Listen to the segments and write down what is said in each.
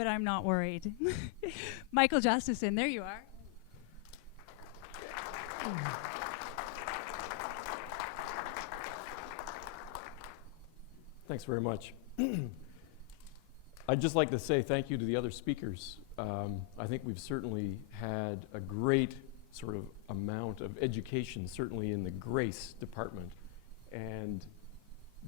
but I'm not worried. Michael Justason, there you are. Thanks very much. I'd just like to say thank you to the other speakers. I think we've certainly had a great sort of amount of education, certainly in the grace department. And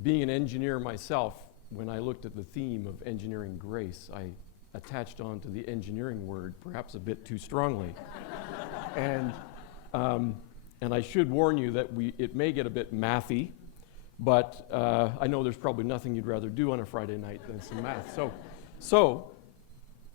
being an engineer myself, when I looked at the theme of engineering grace, I attached on to the engineering word perhaps a bit too strongly. And I should warn you that it may get a bit mathy, but I know there's probably nothing you'd rather do on a Friday night than some math. So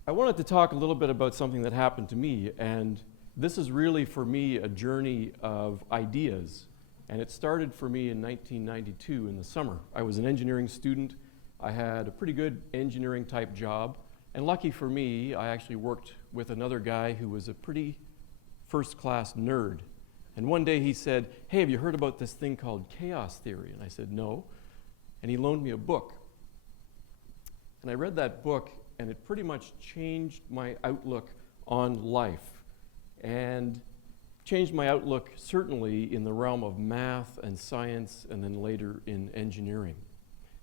I wanted to talk a little bit about something that happened to me, and this is really for me a journey of ideas. And it started for me in 1992 in the summer. I was an engineering student. I had a pretty good engineering type job. And lucky for me, I actually worked with another guy who was a pretty first-class nerd. And one day he said, "Hey, have you heard about this thing called chaos theory?" And I said, "No." And he loaned me a book. And I read that book, and it pretty much changed my outlook on life. And changed my outlook certainly in the realm of math and science, and then later in engineering.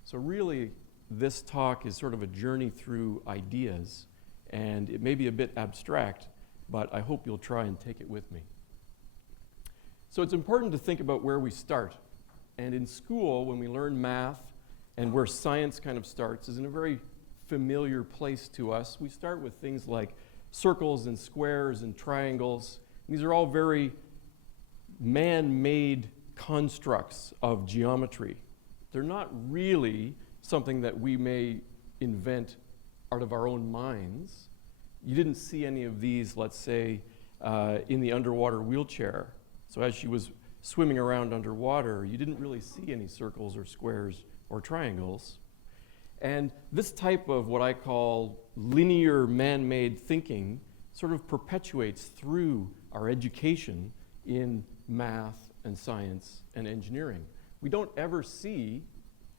So really, this talk is sort of a journey through ideas, and it may be a bit abstract, but I hope you'll try and take it with me. So it's important to think about where we start. And in school, when we learn math and where science kind of starts is in a very familiar place to us. We start with things like circles and squares and triangles. These are all very man-made constructs of geometry. They're not really something that we may invent out of our own minds. You didn't see any of these, let's say, in the underwater wheelchair. So as she was swimming around underwater, you didn't really see any circles or squares or triangles. And this type of what I call linear man-made thinking sort of perpetuates through our education in math and science and engineering. We don't ever see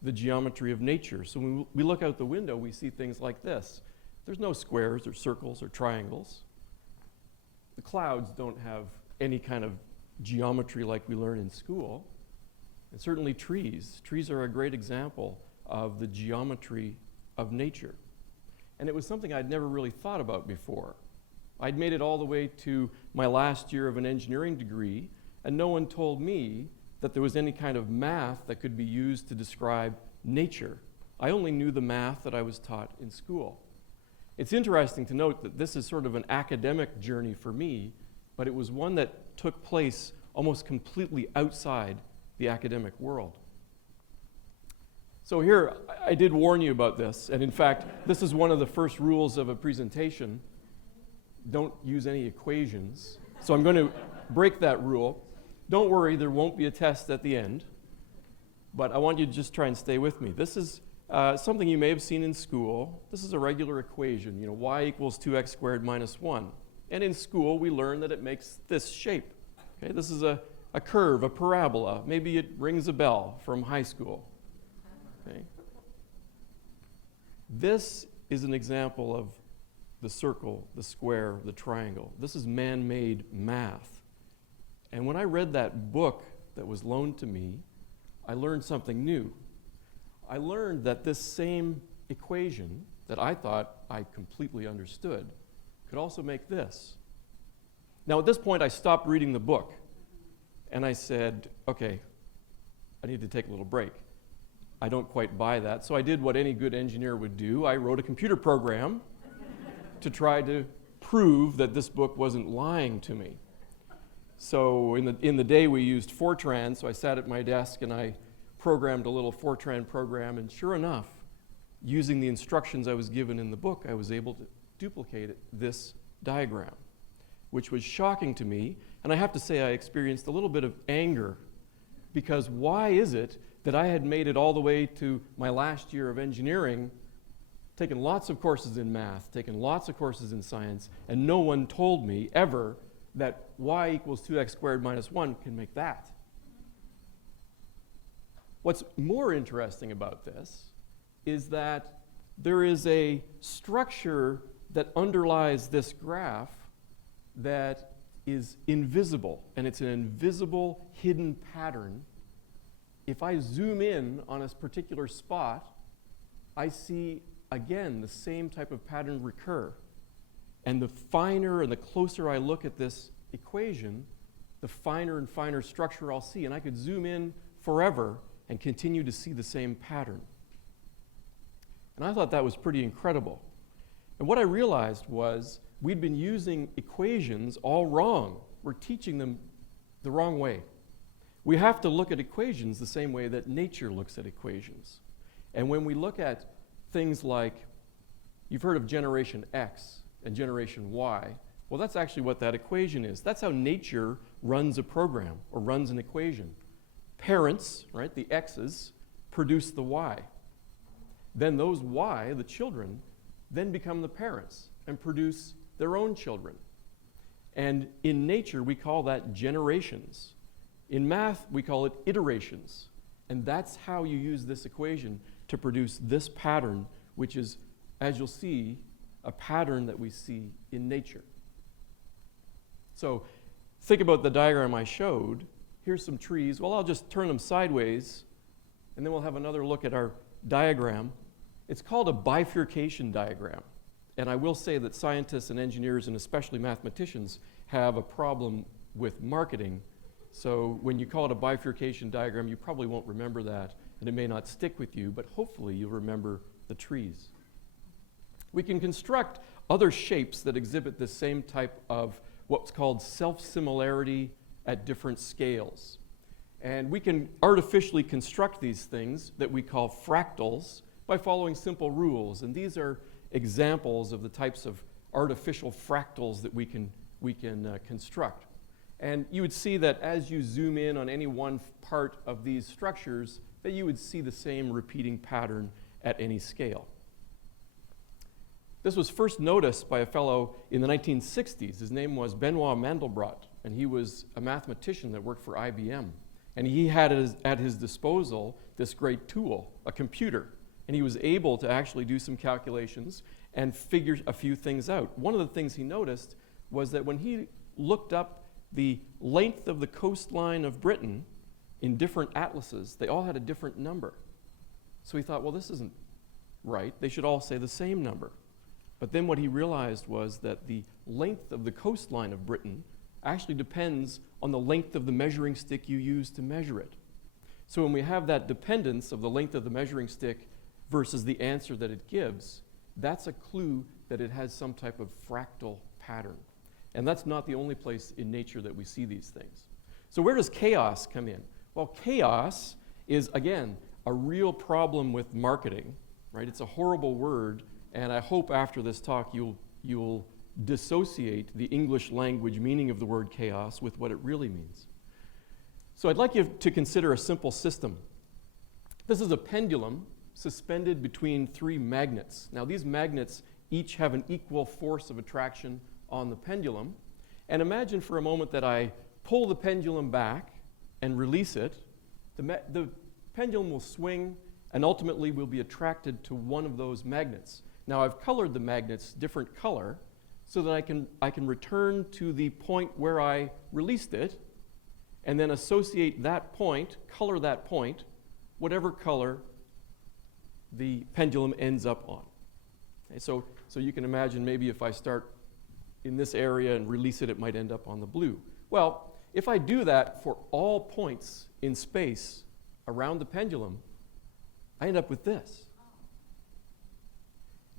the geometry of nature. So when we look out the window, we see things like this. There's no squares or circles or triangles. The clouds don't have any kind of geometry like we learn in school. And certainly trees. Trees are a great example of the geometry of nature. And it was something I'd never really thought about before. I'd made it all the way to my last year of an engineering degree, and no one told me that there was any kind of math that could be used to describe nature. I only knew the math that I was taught in school. It's interesting to note that this is sort of an academic journey for me, but it was one that took place almost completely outside the academic world. So here, I did warn you about this, and in fact, this is one of the first rules of a presentation. Don't use any equations. So I'm going to break that rule. Don't worry, there won't be a test at the end, but I want you to just try and stay with me. This is something you may have seen in school. This is a regular equation, y equals 2x squared minus 1. And in school, we learn that it makes this shape. Okay, this is a curve, a parabola. Maybe it rings a bell from high school. Okay. This is an example of the circle, the square, the triangle. This is man-made math. And when I read that book that was loaned to me, I learned something new. I learned that this same equation that I thought I completely understood could also make this. Now at this point I stopped reading the book and I said, okay, I need to take a little break. I don't quite buy that, so I did what any good engineer would do. I wrote a computer program to try to prove that this book wasn't lying to me. So in the day we used Fortran, so I sat at my desk and I programmed a little Fortran program, and sure enough, using the instructions I was given in the book, I was able to duplicate this diagram, which was shocking to me, and I have to say I experienced a little bit of anger, because why is it that I had made it all the way to my last year of engineering, taken lots of courses in math, taken lots of courses in science, and no one told me ever that y equals 2x squared minus 1 can make that. What's more interesting about this is that there is a structure that underlies this graph that is invisible, and it's an invisible hidden pattern. If I zoom in on a particular spot, I see, again, the same type of pattern recur. And the finer and the closer I look at this equation, the finer and finer structure I'll see. And I could zoom in forever and continue to see the same pattern. And I thought that was pretty incredible. And what I realized was we'd been using equations all wrong. We're teaching them the wrong way. We have to look at equations the same way that nature looks at equations. And when we look at things like, you've heard of generation X and generation Y, well, that's actually what that equation is. That's how nature runs a program or runs an equation. Parents, right, the X's, produce the Y. Then those Y, the children, then become the parents and produce their own children. And in nature, we call that generations. In math, we call it iterations. And that's how you use this equation to produce this pattern, which is, as you'll see, a pattern that we see in nature. So think about the diagram I showed. Here's some trees. Well, I'll just turn them sideways, and then we'll have another look at our diagram. It's called a bifurcation diagram. And I will say that scientists and engineers, and especially mathematicians, have a problem with marketing. So when you call it a bifurcation diagram, you probably won't remember that, and it may not stick with you, but hopefully you'll remember the trees. We can construct other shapes that exhibit the same type of what's called self-similarity at different scales. And we can artificially construct these things that we call fractals by following simple rules. And these are examples of the types of artificial fractals that we can construct. And you would see that as you zoom in on any one part of these structures, that you would see the same repeating pattern at any scale. This was first noticed by a fellow in the 1960s. His name was Benoit Mandelbrot, and he was a mathematician that worked for IBM. And he had at his disposal this great tool, a computer. And he was able to actually do some calculations and figure a few things out. One of the things he noticed was that when he looked up the length of the coastline of Britain in different atlases, they all had a different number. So he thought, well, this isn't right. They should all say the same number. But then what he realized was that the length of the coastline of Britain actually depends on the length of the measuring stick you use to measure it. So when we have that dependence of the length of the measuring stick versus the answer that it gives, that's a clue that it has some type of fractal pattern. And that's not the only place in nature that we see these things. So where does chaos come in? Well, chaos is, again, a real problem with marketing, right? It's a horrible word. And I hope after this talk you'll dissociate the English language meaning of the word chaos with what it really means. So I'd like you to consider a simple system. This is a pendulum suspended between three magnets. Now these magnets each have an equal force of attraction on the pendulum. And imagine for a moment that I pull the pendulum back and release it. The pendulum will swing and ultimately will be attracted to one of those magnets. Now I've colored the magnets different color so that I can return to the point where I released it and then associate that point, color that point, whatever color the pendulum ends up on. Okay, so you can imagine maybe if I start in this area and release it, it might end up on the blue. Well, if I do that for all points in space around the pendulum, I end up with this.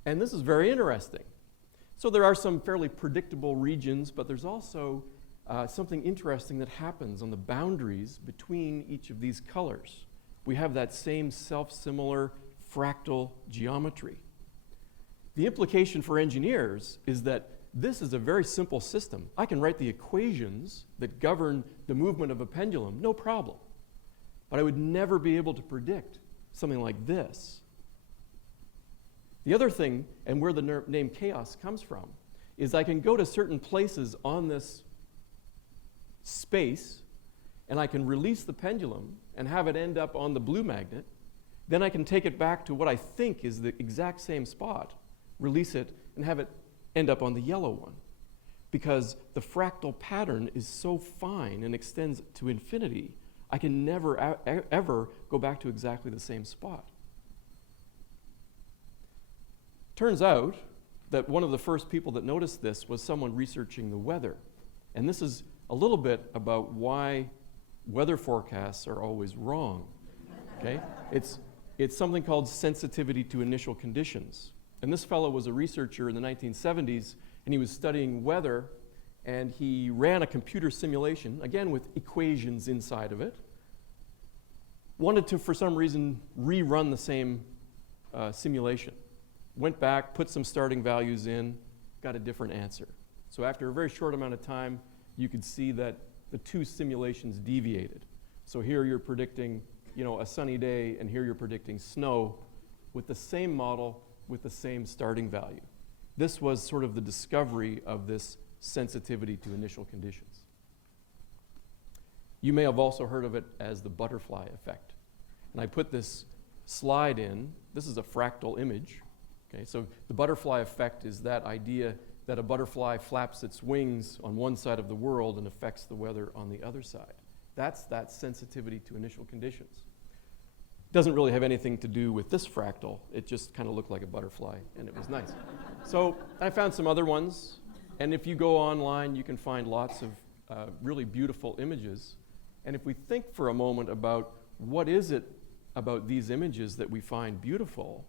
And this is very interesting. So there are some fairly predictable regions, but there's also something interesting that happens on the boundaries between each of these colors. We have that same self-similar fractal geometry. The implication for engineers is that this is a very simple system. I can write the equations that govern the movement of a pendulum, no problem. But I would never be able to predict something like this. The other thing, and where the name chaos comes from, is I can go to certain places on this space, and I can release the pendulum and have it end up on the blue magnet, Then I can take it back to what I think is the exact same spot, release it, and have it end up on the yellow one. Because the fractal pattern is so fine and extends to infinity, I can never, ever go back to exactly the same spot. Turns out that one of the first people that noticed this was someone researching the weather. And this is a little bit about why weather forecasts are always wrong. Okay? It's something called sensitivity to initial conditions. And this fellow was a researcher in the 1970s, and he was studying weather, and he ran a computer simulation, again with equations inside of it. Wanted to, for some reason, rerun the same simulation. Went back, put some starting values in, got a different answer. So after a very short amount of time, you could see that the two simulations deviated. So here you're predicting, a sunny day, and here you're predicting snow with the same model, with the same starting value. This was sort of the discovery of this sensitivity to initial conditions. You may have also heard of it as the butterfly effect. And I put this slide in. This is a fractal image. Okay, so the butterfly effect is that idea that a butterfly flaps its wings on one side of the world and affects the weather on the other side. That's that sensitivity to initial conditions. Doesn't really have anything to do with this fractal. It just kind of looked like a butterfly, and it was nice. So I found some other ones, and if you go online, you can find lots of really beautiful images. And if we think for a moment about what is it about these images that we find beautiful,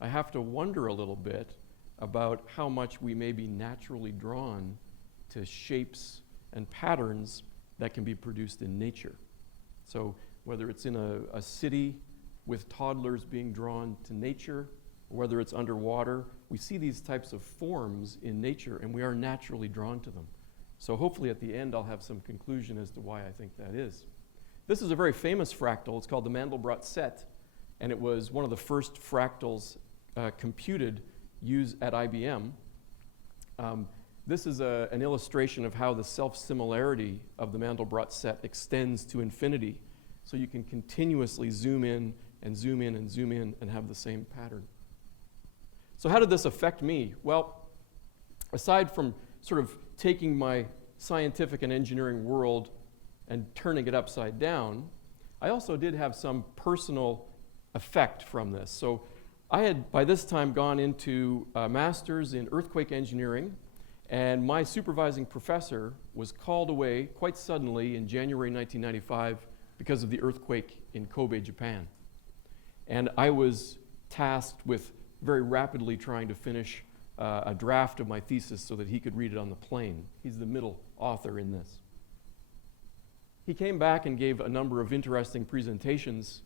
I have to wonder a little bit about how much we may be naturally drawn to shapes and patterns that can be produced in nature. So whether it's in a city with toddlers being drawn to nature, or whether it's underwater, we see these types of forms in nature, and we are naturally drawn to them. So hopefully at the end I'll have some conclusion as to why I think that is. This is a very famous fractal. It's called the Mandelbrot set, and it was one of the first fractals computed used at IBM. This is an illustration of how the self-similarity of the Mandelbrot set extends to infinity. So you can continuously zoom in and zoom in and zoom in and have the same pattern. So how did this affect me? Well, aside from sort of taking my scientific and engineering world and turning it upside down, I also did have some personal effect from this. So I had, by this time, gone into a master's in earthquake engineering, and my supervising professor was called away quite suddenly in January 1995 because of the earthquake in Kobe, Japan. And I was tasked with very rapidly trying to finish a draft of my thesis so that he could read it on the plane. He's the middle author in this. He came back and gave a number of interesting presentations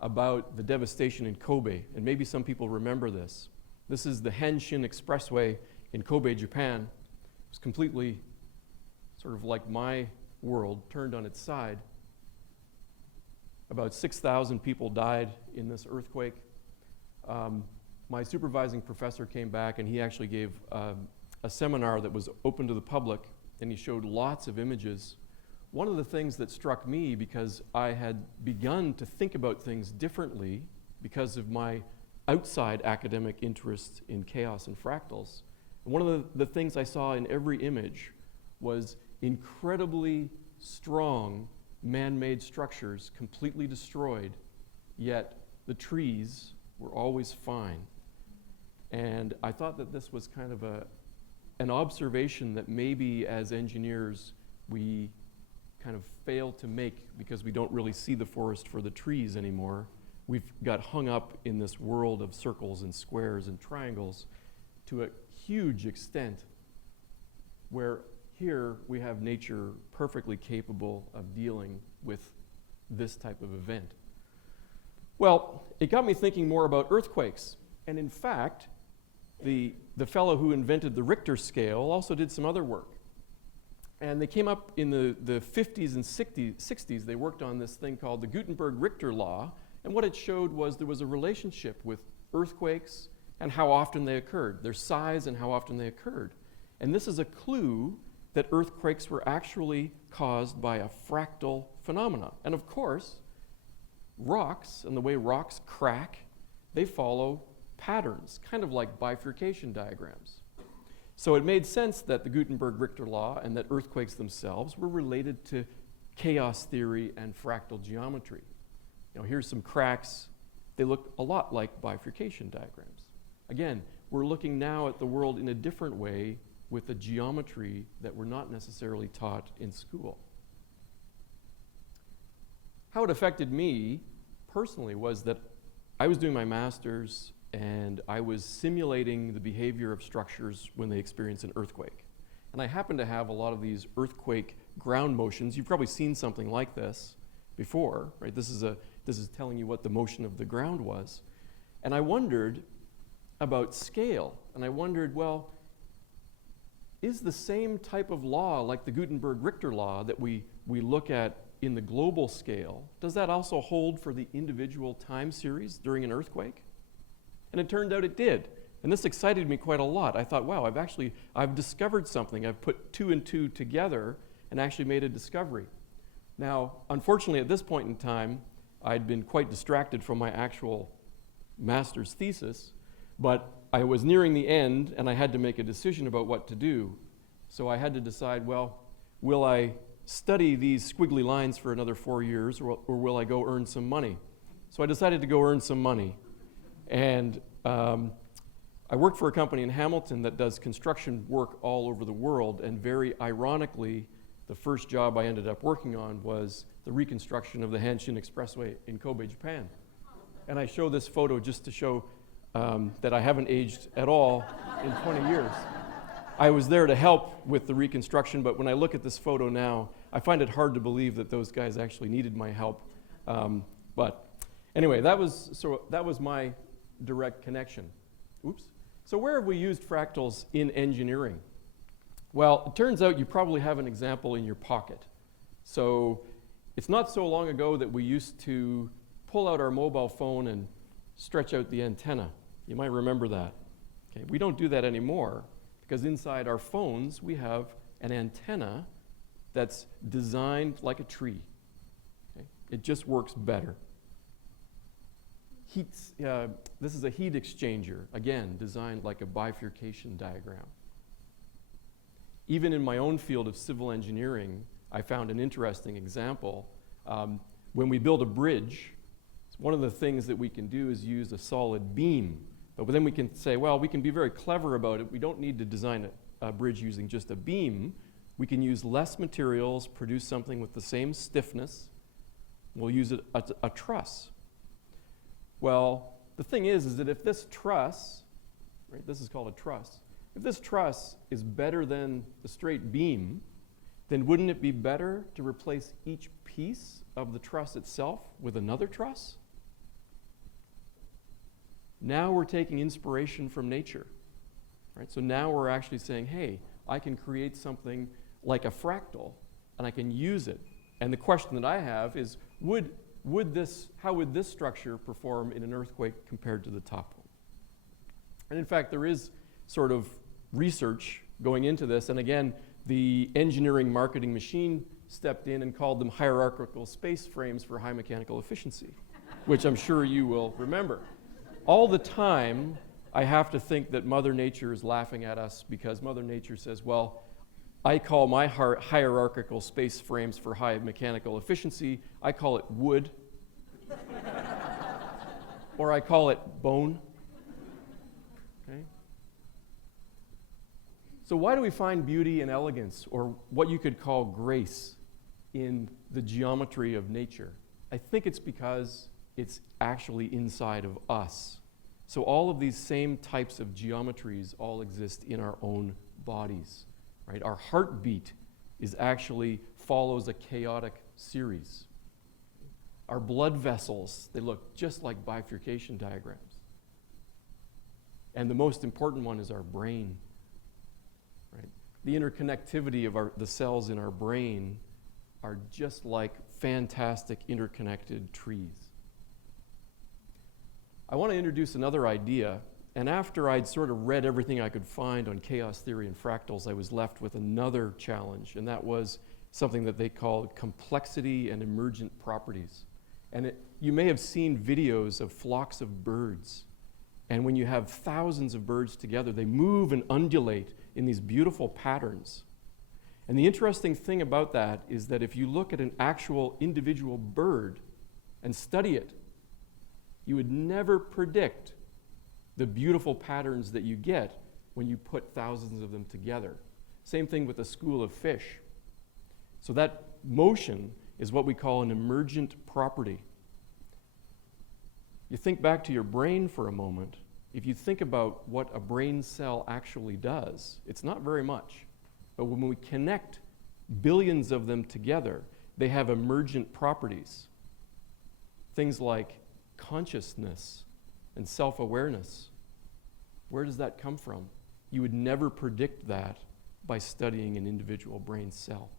about the devastation in Kobe, and maybe some people remember this. This is the Hanshin Expressway in Kobe, Japan. It was completely sort of like my world, turned on its side. About 6,000 people died in this earthquake. My supervising professor came back, and he actually gave a seminar that was open to the public, and he showed lots of images. One of the things that struck me, because I had begun to think about things differently because of my outside academic interest in chaos and fractals, and one of the things I saw in every image was incredibly strong man-made structures completely destroyed, yet the trees were always fine. And I thought that this was kind of an observation that maybe as engineers we kind of fail to make because we don't really see the forest for the trees anymore. We've got hung up in this world of circles and squares and triangles to a huge extent, where here we have nature perfectly capable of dealing with this type of event. Well, it got me thinking more about earthquakes. And in fact, the fellow who invented the Richter scale also did some other work. And they came up in the 50s and 60s, they worked on this thing called the Gutenberg-Richter law. And what it showed was there was a relationship with earthquakes and how often they occurred, their size and how often they occurred. And this is a clue that earthquakes were actually caused by a fractal phenomena. And of course, rocks and the way rocks crack, they follow patterns, kind of like bifurcation diagrams. So it made sense that the Gutenberg-Richter law and that earthquakes themselves were related to chaos theory and fractal geometry. Here's some cracks. They look a lot like bifurcation diagrams. Again, we're looking now at the world in a different way with a geometry that we're not necessarily taught in school. How it affected me personally was that I was doing my master's and I was simulating the behavior of structures when they experience an earthquake. And I happen to have a lot of these earthquake ground motions. You've probably seen something like this before, right? This is telling you what the motion of the ground was. And I wondered about scale. And I wondered, well, is the same type of law like the Gutenberg-Richter law that we look at in the global scale, does that also hold for the individual time series during an earthquake? And it turned out it did. And this excited me quite a lot. I thought, wow, I've discovered something. I've put 2 and 2 together and actually made a discovery. Now, unfortunately, at this point in time, I'd been quite distracted from my actual master's thesis, but I was nearing the end and I had to make a decision about what to do. So I had to decide, well, will I study these squiggly lines for another 4 years or will I go earn some money? So I decided to go earn some money. And I worked for a company in Hamilton that does construction work all over the world, and very ironically, the first job I ended up working on was the reconstruction of the Hanshin Expressway in Kobe, Japan. And I show this photo just to show that I haven't aged at all in 20 years. I was there to help with the reconstruction, but when I look at this photo now, I find it hard to believe that those guys actually needed my help. But anyway, that was my direct connection. Oops. So where have we used fractals in engineering? Well, it turns out you probably have an example in your pocket. So it's not so long ago that we used to pull out our mobile phone and stretch out the antenna. You might remember that. Okay, we don't do that anymore because inside our phones we have an antenna that's designed like a tree. Okay? It just works better. This is a heat exchanger, again, designed like a bifurcation diagram. Even in my own field of civil engineering, I found an interesting example. When we build a bridge, one of the things that we can do is use a solid beam. But then we can say, well, we can be very clever about it. We don't need to design a bridge using just a beam. We can use less materials, produce something with the same stiffness. We'll use a truss. Well, the thing is that if this truss, right, this is called a truss, if this truss is better than the straight beam, then wouldn't it be better to replace each piece of the truss itself with another truss? Now we're taking inspiration from nature, right? So now we're actually saying, hey, I can create something like a fractal, and I can use it. And the question that I have is, how would this structure perform in an earthquake compared to the top one? And in fact, there is sort of research going into this, and again, the engineering marketing machine stepped in and called them hierarchical space frames for high mechanical efficiency, which I'm sure you will remember. All the time, I have to think that Mother Nature is laughing at us because Mother Nature says, well, I call my hierarchical space frames for high mechanical efficiency, I call it wood, or I call it bone. Okay? So why do we find beauty and elegance, or what you could call grace, in the geometry of nature? I think it's because it's actually inside of us. So all of these same types of geometries all exist in our own bodies. Right? Our heartbeat follows a chaotic series. Our blood vessels, they look just like bifurcation diagrams. And the most important one is our brain. Right? The interconnectivity of the cells in our brain are just like fantastic interconnected trees. I want to introduce another idea. And after I'd sort of read everything I could find on chaos theory and fractals, I was left with another challenge, and that was something that they called complexity and emergent properties. And you may have seen videos of flocks of birds. And when you have thousands of birds together, they move and undulate in these beautiful patterns. And the interesting thing about that is that if you look at an actual individual bird and study it, you would never predict the beautiful patterns that you get when you put thousands of them together. Same thing with a school of fish. So that motion is what we call an emergent property. You think back to your brain for a moment. If you think about what a brain cell actually does, it's not very much. But when we connect billions of them together, they have emergent properties. Things like consciousness and self-awareness. Where does that come from? You would never predict that by studying an individual brain cell.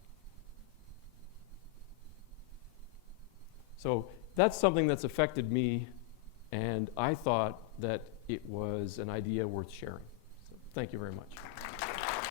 So that's something that's affected me, and I thought that it was an idea worth sharing. So thank you very much.